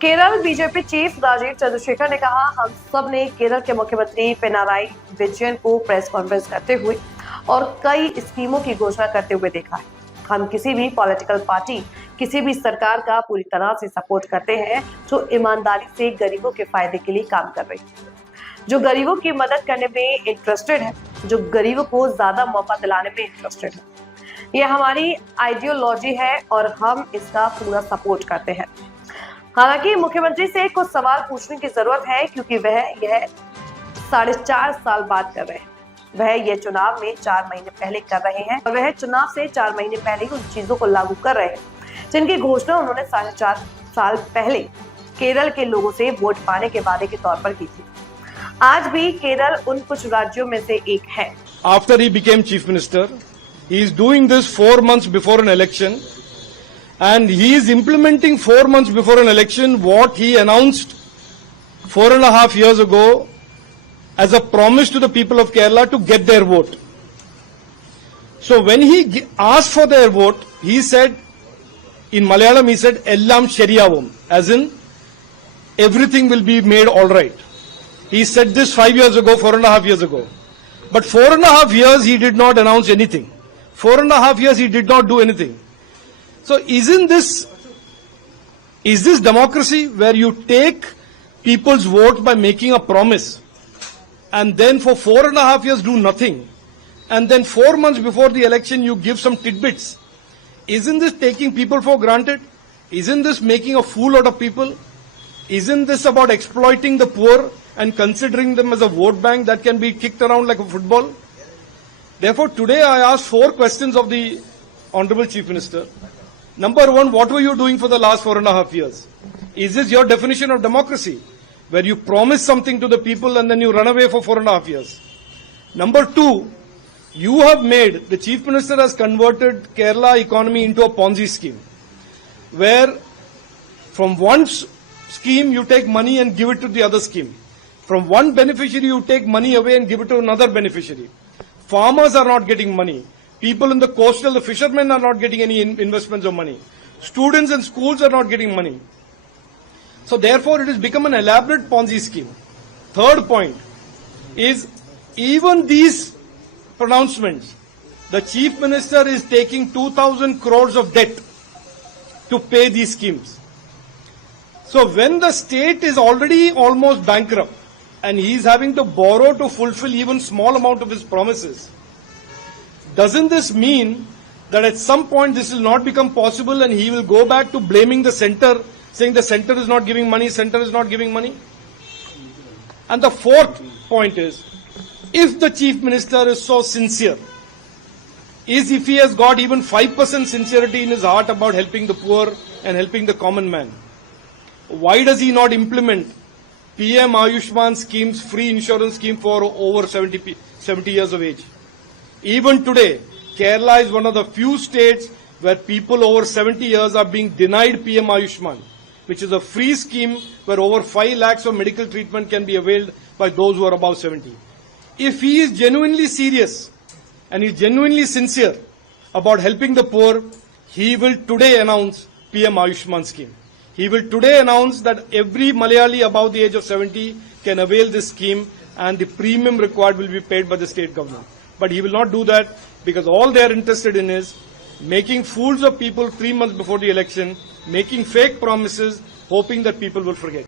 Kerala BJP chief Rajiv Chandrashekhar ने कहा, हम सब ने केरल के मुख्यमंत्री पिनाराई विजयन को प्रेस कॉन्फ्रेंस करते हुए और कई स्कीमों की घोषणा करते हुए देखा है। हम किसी भी पॉलिटिकल पार्टी, किसी भी सरकार का पूरी तरह से सपोर्ट करते हैं जो ईमानदारी से गरीबों के फायदे के लिए काम कर रही है, जो गरीबों की मदद करने में इंटरेस्टेड है, जो गरीबों को ज्यादा मौका दिलाने में इंटरेस्टेड है। यह हमारी आइडियोलॉजी है और हम इसका पूरा सपोर्ट करते हैं। हालांकि मुख्यमंत्री से कुछ सवाल पूछने की जरूरत है, क्योंकि वह यह 4.5 साल बाद कर रहे हैं। वह यह चुनाव में 4 महीने पहले कर रहे हैं और वह चुनाव से 4 महीने पहले उन चीजों को लागू कर रहे हैं जिनकी घोषणा उन्होंने 4.5 साल पहले केरल के लोगों से वोट पाने के वादे के तौर पर की थी। आज भी केरल उन कुछ राज्यों में से एक है। After he became chief minister, he is doing this 4 months before an election. And he is implementing 4 months before an election what he announced 4.5 years ago as a promise to the people of Kerala to get their vote. So when he asked for their vote, he said, in Malayalam he said, Ellam Sheriyavam, as in, everything will be made alright. He said this 5 years ago, 4.5 years ago. But 4.5 years he did not announce anything. 4.5 years he did not do anything. So is this democracy where you take people's vote by making a promise and then for 4.5 years do nothing, and then 4 months before the election you give some tidbits? Isn't this taking people for granted? Isn't this making a fool out of people? Isn't this about exploiting the poor and considering them as a vote bank that can be kicked around like a football? Therefore, today I ask 4 questions of the Honorable Chief Minister. Number 1, what were you doing for the last 4.5 years? Is this your definition of democracy, where you promise something to the people and then you run away for 4.5 years? Number 2, you have made, the Chief Minister has converted Kerala economy into a Ponzi scheme, where from one scheme you take money and give it to the other scheme. From one beneficiary you take money away and give it to another beneficiary. Farmers are not getting money. People in the coastal, the fishermen are not getting any investments of money. Students and schools are not getting money. So therefore it has become an elaborate Ponzi scheme. Third point is, even these pronouncements, the Chief Minister is taking 2,000 crores of debt to pay these schemes. So when the state is already almost bankrupt and he is having to borrow to fulfill even small amount of his promises, doesn't this mean that at some point this will not become possible and he will go back to blaming the centre, saying the centre is not giving money, centre is not giving money? And the fourth point is, if the Chief Minister is so sincere, if he has got even 5% sincerity in his heart about helping the poor and helping the common man, why does he not implement PM Ayushman schemes, free insurance scheme for over 70 years of age? Even today, Kerala is one of the few states where people over 70 years are being denied PM Ayushman, which is a free scheme where over 5 lakhs of medical treatment can be availed by those who are above 70. If he is genuinely serious and is genuinely sincere about helping the poor, he will today announce PM Ayushman scheme. He will today announce that every Malayali above the age of 70 can avail this scheme and the premium required will be paid by the state government. But he will not do that because all they are interested in is making fools of people 3 months before the election, making fake promises, hoping that people will forget.